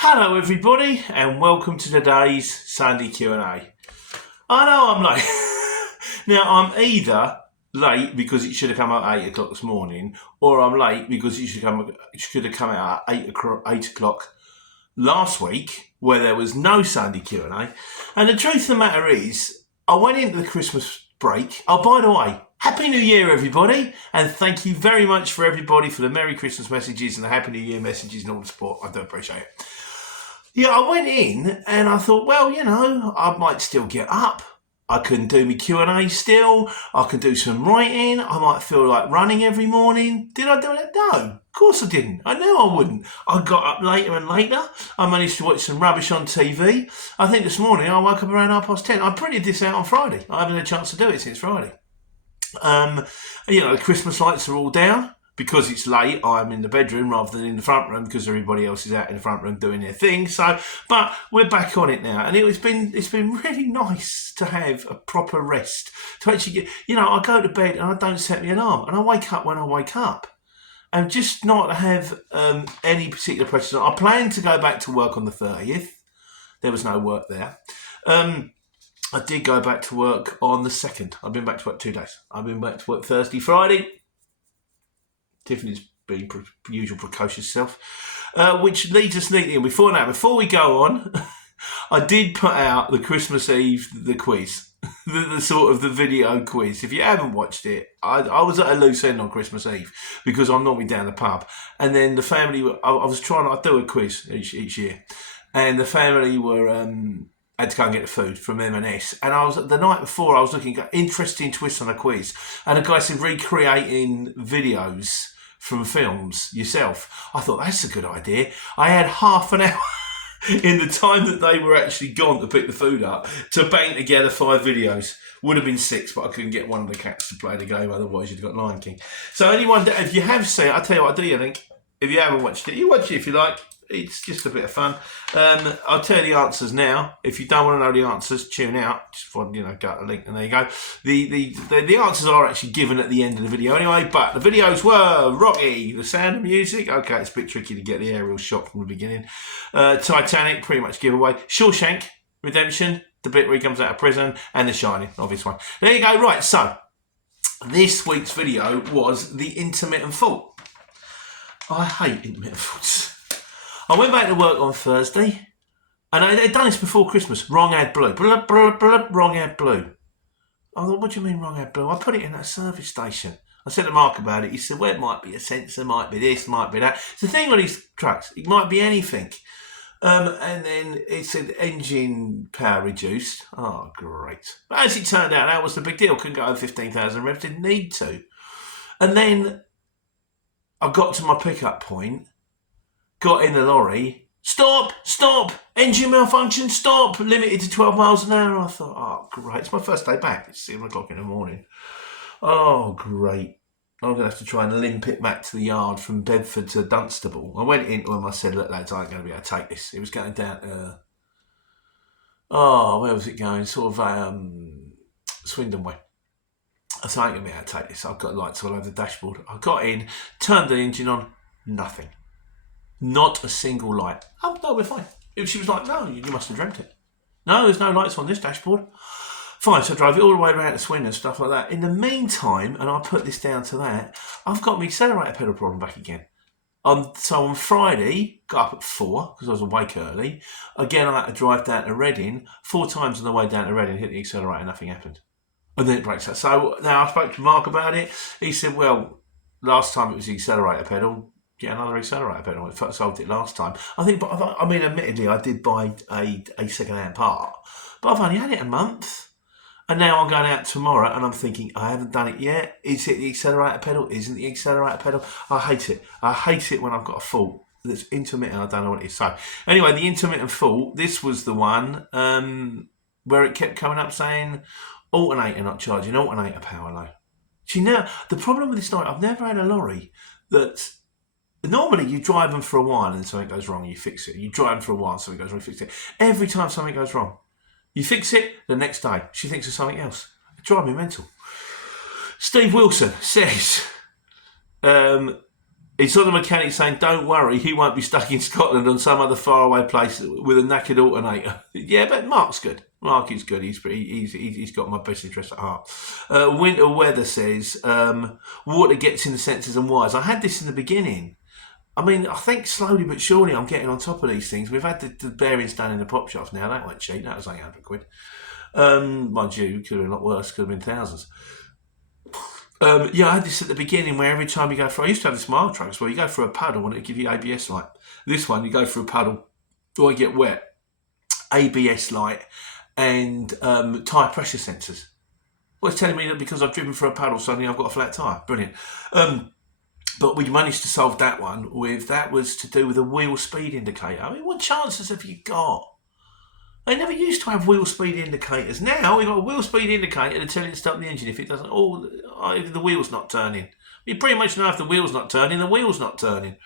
Hello everybody and welcome to today's Sunday Q&A. I know I'm late. Now I'm either late because it should have come out at 8 o'clock this morning, or I'm late because it should have come out at 8 o'clock last week where there was no Sunday Q&A. And the truth of the matter is, I went into the Christmas break. Oh, by the way, Happy New Year, everybody, and thank you very much for everybody for the Merry Christmas messages and the Happy New Year messages and all the support. I do appreciate it. Yeah, I went in and I thought, well, I might still get up. I can do my Q&A still. I can do some writing. I might feel like running every morning. Did I do it? No, of course I didn't. I knew I wouldn't. I got up later and later. I managed to watch some rubbish on TV. I think this morning I woke up around 10:30. I printed this out on Friday. I haven't had a chance to do it since Friday. The Christmas lights are all down. Because it's late, I'm in the bedroom rather than in the front room because everybody else is out in the front room doing their thing. But we're back on it now, and it's been really nice to have a proper rest. To actually get, I go to bed and I don't set the alarm, and I wake up when I wake up, and just not have any particular pressure. I plan to go back to work on the 30th. There was no work there. I did go back to work on the 2nd. I've been back to work 2 days. I've been back to work Thursday, Friday. Tiffany's being usual precocious self, which leads us neatly in. Before we go on, I did put out the Christmas Eve, the quiz, the sort of the video quiz. If you haven't watched it, I was at a loose end on Christmas Eve because I'm normally down the pub, and then the family, I do a quiz each year, and the family were had to go and get the food from M&S. And the night before, I was looking at interesting twists on a quiz, and a guy said recreating videos from films yourself. I thought that's a good idea. I had half an hour in the time that they were actually gone to pick the food up to bang together 5 videos. Would have been 6, but I couldn't get one of the cats to play the game, otherwise you'd have got Lion King. So anyone, if you have seen it, I'll tell you what I do, I think. If you haven't watched it, you watch it if you like. It's just a bit of fun. I'll tell you the answers now. If you don't want to know the answers, tune out. Just go to the link, and there you go. The answers are actually given at the end of the video anyway. But the videos were Rocky, The Sound of Music. Okay, it's a bit tricky to get the aerial shot from the beginning. Titanic, pretty much giveaway. Shawshank Redemption, the bit where he comes out of prison, and The Shining, obvious one. There you go. Right, so this week's video was the Intermittent Fault. I hate intermittent faults. I went back to work on Thursday, and I'd done this before Christmas. Wrong ad blue. Blah, blah, blah, wrong ad blue. I thought, what do you mean wrong ad blue? I put it in a service station. I said to Mark about it. He said, well, it might be a sensor, might be this, might be that. It's the thing with these trucks. It might be anything. And then it said engine power reduced. Oh, great. But as it turned out, that was the big deal. Couldn't go over 15,000 revs. Didn't need to. And then I got to my pickup point. Got in the lorry. Stop! Engine malfunction, stop! Limited to 12 miles an hour. I thought, oh, great. It's my first day back. It's 7 o'clock in the morning. Oh, great. I'm going to have to try and limp it back to the yard from Bedford to Dunstable. I went into them. I said, look, lads, I ain't going to be able to take this. It was going down to, where was it going? Sort of Swindon way. I said, I ain't going to be able to take this. I've got lights all over the dashboard. I got in, turned the engine on, nothing. Not a single light. Oh, no, we're fine. She was like, no, you must have dreamt it. No, there's no lights on this dashboard. Fine, so I drove it all the way around to Swindon and stuff like that. In the meantime, and I put this down to that, I've got my accelerator pedal problem back again. So on Friday, got up at 4 because I was awake early. Again, I had to drive down to Reading. 4 times on the way down to Reading, hit the accelerator, nothing happened. And then it breaks out. So now I spoke to Mark about it. He said, well, last time it was the accelerator pedal. Get another accelerator pedal. I solved it last time. Admittedly, I did buy a second-hand part, but I've only had it a month. And now I'm going out tomorrow and I'm thinking, I haven't done it yet. Is it the accelerator pedal? Isn't the accelerator pedal? I hate it. I hate it when I've got a fault that's intermittent. I don't know what it is. So anyway, the intermittent fault, this was the one where it kept coming up saying, alternator not charging, alternator power low. See, now, the problem with this lorry, I've never had a lorry that... Normally, you drive them for a while and something goes wrong, you fix it. You drive them for a while and something goes wrong, you fix it. Every time something goes wrong, you fix it, the next day, she thinks of something else. It drives me mental. Steve Wilson says, It's on the mechanic saying, don't worry, he won't be stuck in Scotland on some other faraway place with a knackered alternator. Yeah, but Mark's good. Mark is good. He's got my best interest at heart. Winter Weather says, water gets in the sensors and wires. I had this in the beginning. I mean, I think slowly but surely I'm getting on top of these things. We've had the bearings done in the prop shops now. That weren't cheap. That was £800. Mind you, it could have been a lot worse. Could have been thousands. I had this at the beginning where every time you go through, I used to have this mild trucks where you go through a puddle and it give you ABS light. This one, you go through a puddle, or you get wet, ABS light and tyre pressure sensors. Well, it's telling me that because I've driven through a puddle, suddenly I've got a flat tyre. Brilliant. But we managed to solve that one that was to do with a wheel speed indicator. I mean, what chances have you got? They never used to have wheel speed indicators. Now we've got a wheel speed indicator to tell you to stop the engine if it doesn't. If the wheel's not turning. You pretty much know if the wheel's not turning, the wheel's not turning.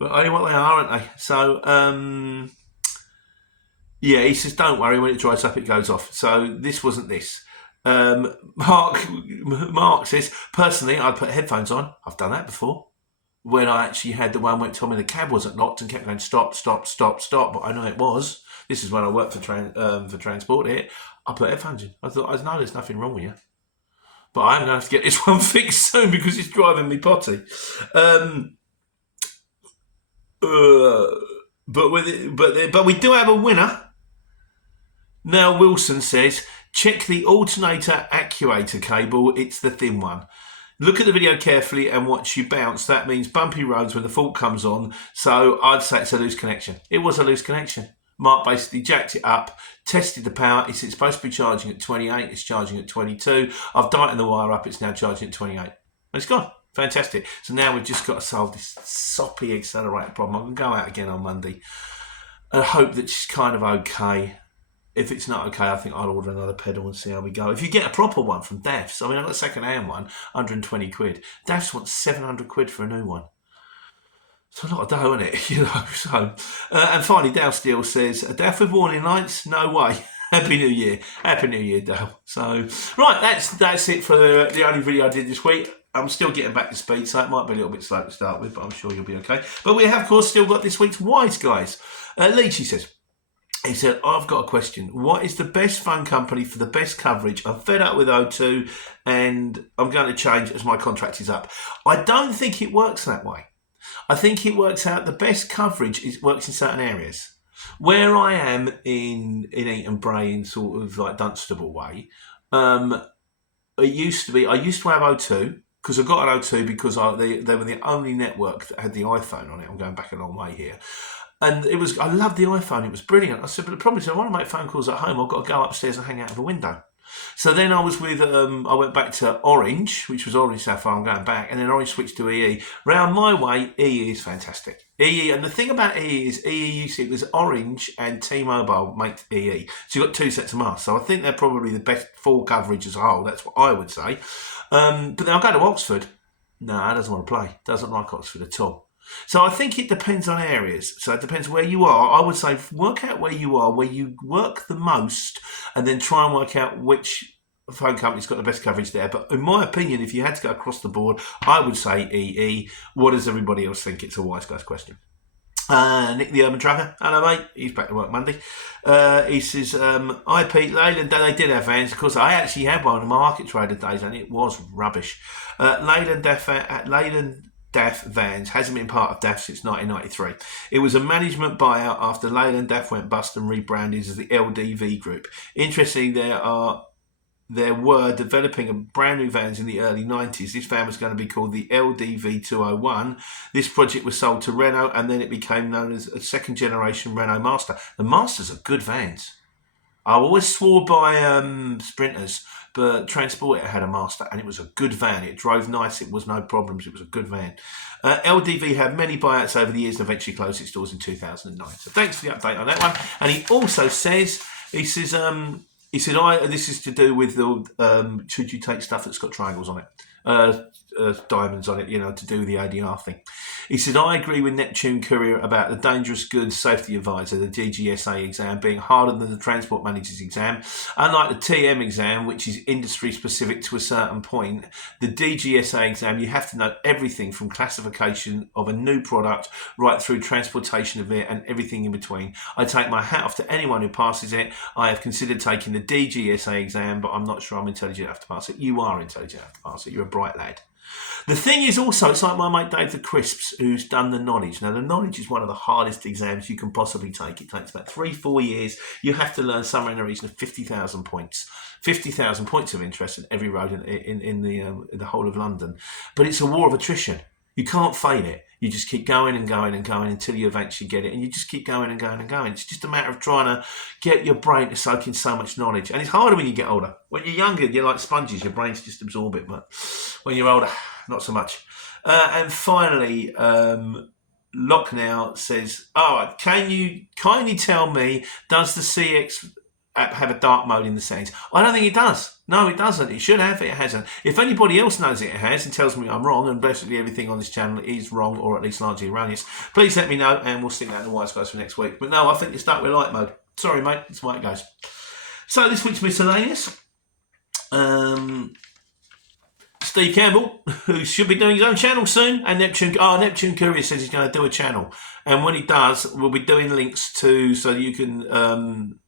But only what they are, aren't they? So, he says, don't worry, when it dries up, it goes off. So this wasn't this. Mark says, personally, I'd put headphones on. I've done that before. When I actually had the one where it told me the cab wasn't locked and kept going stop, stop, stop, stop, but I know it was. This is when I worked for Transport here. I put headphones in. I thought, I know there's nothing wrong with you. But I'm going to have to get this one fixed soon because it's driving me potty. But we do have a winner. Now Wilson says, check the alternator actuator cable. It's the thin one. Look at the video carefully and watch you bounce. That means bumpy roads when the fault comes on. So I'd say it's a loose connection. It was a loose connection. Mark basically jacked it up, tested the power. It's supposed to be charging at 28. It's charging at 22. I've tightened the wire up. It's now charging at 28. And it's gone. Fantastic. So now we've just got to solve this soppy accelerator problem. I'm going to go out again on Monday. I hope that she's kind of okay. If it's not okay, I think I'll order another pedal and see how we go. If you get a proper one from DAFs, I mean, I've got a second-hand one, £120. DAFs wants £700 for a new one. It's a lot of dough, isn't it? So, and finally, Dale Steele says, a DAF with warning lights? No way. Happy New Year. Happy New Year, Dale. So, right, that's it for the only video I did this week. I'm still getting back to speed, so it might be a little bit slow to start with, but I'm sure you'll be okay. But we have, of course, still got this week's Wise Guys. Leachy says, he said, I've got a question. What is the best phone company for the best coverage? I'm fed up with O2 and I'm going to change as my contract is up. I don't think it works that way. I think it works out the best coverage works in certain areas. Where I am in Eaton Bray in sort of like Dunstable way, I used to have O2 because I got an O2 because they were the only network that had the iPhone on it. I'm going back a long way here. And I loved the iPhone. It was brilliant. I said, but the problem is I want to make phone calls at home. I've got to go upstairs and hang out of a window. So then I was with, I went back to Orange, which was Orange Sapphire. I'm going back. And then Orange switched to EE. Round my way, EE is fantastic. EE, and the thing about EE is it was Orange and T-Mobile make EE. So you've got two sets of masts. So I think they're probably the best full coverage as a whole. That's what I would say. But then I'll go to Oxford. No, he doesn't want to play. Doesn't like Oxford at all. So I think it depends on areas. So it depends where you are. I would say work out where you are, where you work the most, and then try and work out which phone company's got the best coverage there. But in my opinion, if you had to go across the board, I would say EE. What does everybody else think? It's a Wise Guys question. Nick the Urban Trucker, hello mate, he's back to work Monday. He says, IP Leyland, they did have vans. Of course, I actually had one in my market trader days and it was rubbish. Leyland DAF vans hasn't been part of DAF since 1993. It was a management buyout after Leyland DAF went bust and rebranded as the LDV Group. Interestingly, there were developing brand new vans in the early 90s. This van was going to be called the LDV 201. This project was sold to Renault and then it became known as a second generation Renault Master. The Masters are good vans. I always swore by Sprinters, but Transporter had a Master and it was a good van. It drove nice. It was no problems. It was a good van. LDV had many buyouts over the years and eventually closed its doors in 2009. So thanks for the update on that one. And he also says, this is to do with the should you take stuff that's got triangles on it? diamonds on it, you know, to do the ADR thing. He said, I agree with Neptune Courier about the Dangerous Goods Safety Advisor, the DGSA exam, being harder than the Transport Manager's exam. Unlike the TM exam, which is industry specific to a certain point, the DGSA exam, you have to know everything from classification of a new product right through transportation of it and everything in between. I take my hat off to anyone who passes it. I have considered taking the DGSA exam, but I'm not sure I'm intelligent enough to pass it. You are intelligent enough to pass it. You're a bright lad. The thing is also, it's like my mate Dave the Crisps, who's done the knowledge. Now, the knowledge is one of the hardest exams you can possibly take. It takes about 3-4 years. You have to learn somewhere in the region of 50,000 points. 50,000 points of interest in every road in the whole of London. But it's a war of attrition. You can't fail it. You just keep going and going and going until you eventually get it. And you just keep going and going and going. It's just a matter of trying to get your brain to soak in so much knowledge. And it's harder when you get older. When you're younger, you're like sponges. Your brains just absorb it. But when you're older, not so much. And finally, Locknow says, can you kindly tell me, does the CX app have a dark mode in the settings? I don't think it does. No, it doesn't. It should have. It hasn't. If anybody else knows it has and tells me I'm wrong, and basically everything on this channel is wrong or at least largely erroneous, please let me know and we'll stick that in the white space for next week. But no, I think it's stuck with light mode. Sorry, mate. That's the way it goes. So this week's miscellaneous. Steve Campbell, who should be doing his own channel soon, and Neptune Courier says he's going to do a channel. And when he does, we'll be doing links to, so you can...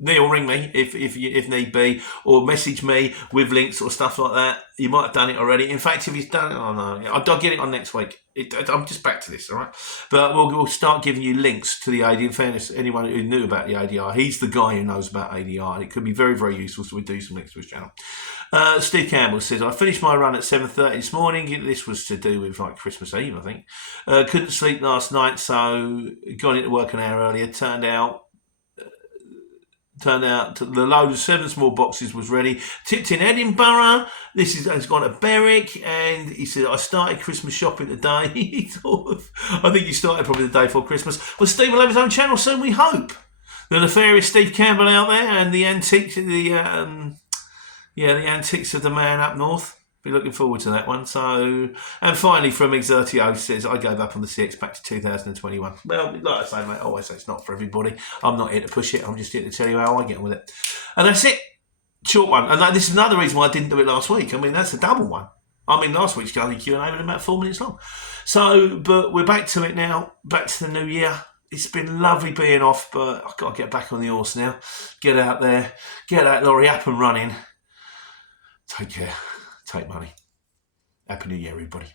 Neil, ring me if need be, or message me with links or stuff like that. You might have done it already. In fact, if he's done it, I'll get it on next week. I'm just back to this, all right? But we'll start giving you links to the ADR. In fairness, anyone who knew about the ADR, he's the guy who knows about ADR, and it could be very, very useful, so we do some links to his channel. Steve Campbell says, I finished my run at 7:30 this morning. This was to do with like Christmas Eve, I think. Couldn't sleep last night, so got into work an hour earlier. Turned out the load of 7 small boxes was ready. Tipped in Edinburgh. Has gone to Berwick, and he said, I started Christmas shopping today. I think he started probably the day before Christmas. Well, Steve will have his own channel soon, we hope. The nefarious Steve Campbell out there, and the antiques, the antics of the man up north. Be looking forward to that one. So, and finally from Exertio says, I gave up on the CX back to 2021. Well, like I say, mate, I always say it's not for everybody. I'm not here to push it. I'm just here to tell you how I get on with it. And that's it. Short one. And this is another reason why I didn't do it last week. I mean, that's a double one. I mean, last week's Q&A was about 4 minutes long. So, but we're back to it now. Back to the new year. It's been lovely being off, but I've got to get back on the horse now. Get out there. Get that lorry up and running. Take care. Take money. Happy New Year, everybody.